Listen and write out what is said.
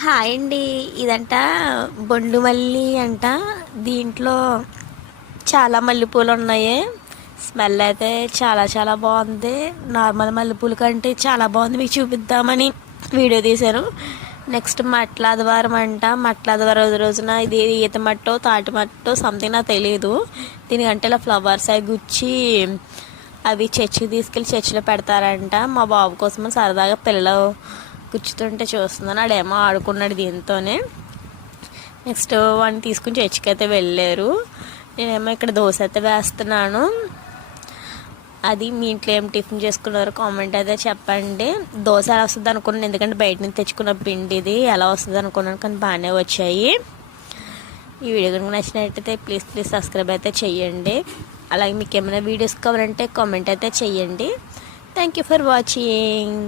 Hi అండి. ఇదంట బొండు మల్లి అంట. దీంట్లో చాలా మల్లెపూలు ఉన్నాయి. స్మెల్ అయితే చాలా చాలా బాగుంది. నార్మల్ మల్లెపూల కంటే చాలా బాగుంది. మీకు చూపిద్దామని వీడియో తీశాను. నెక్స్ట్ మట్లాదివారం అంట. మట్లాదివారం రోజున ఇది ఈత మట్టో తాటి మట్టో సంథింగ్ నాకు తెలియదు. దీనికంటే ఇలా ఫ్లవర్స్ అవి గుచ్చి అవి చర్చికి తీసుకెళ్ళి చర్చిలో పెడతారంట. మా బాబు కోసం సరదాగా పిల్లలు గుచ్చుతుంటే చూస్తున్నాను. ఆడేమో ఆడుకున్నాడు దీంతోనే. నెక్స్ట్ వాడిని తీసుకుని చర్చికి అయితే వెళ్ళారు. నేనేమో ఇక్కడ దోశ అయితే వేస్తున్నాను. అది మీ ఇంట్లో ఏం టిఫిన్ చేసుకున్నారో కామెంట్ అయితే చెప్పండి. దోశ ఎలా వస్తుంది అనుకున్నాను, ఎందుకంటే బయట నుంచి తెచ్చుకున్న పిండి ఇది ఎలా వస్తుంది అనుకున్నాను, కానీ బాగానే వచ్చాయి. ఈ వీడియో కనుక నచ్చినట్టయితే ప్లీజ్ సబ్స్క్రైబ్ అయితే చెయ్యండి. అలాగే మీకు ఏమైనా వీడియోస్ కావాలంటే కామెంట్ అయితే చెయ్యండి. Thank you for watching.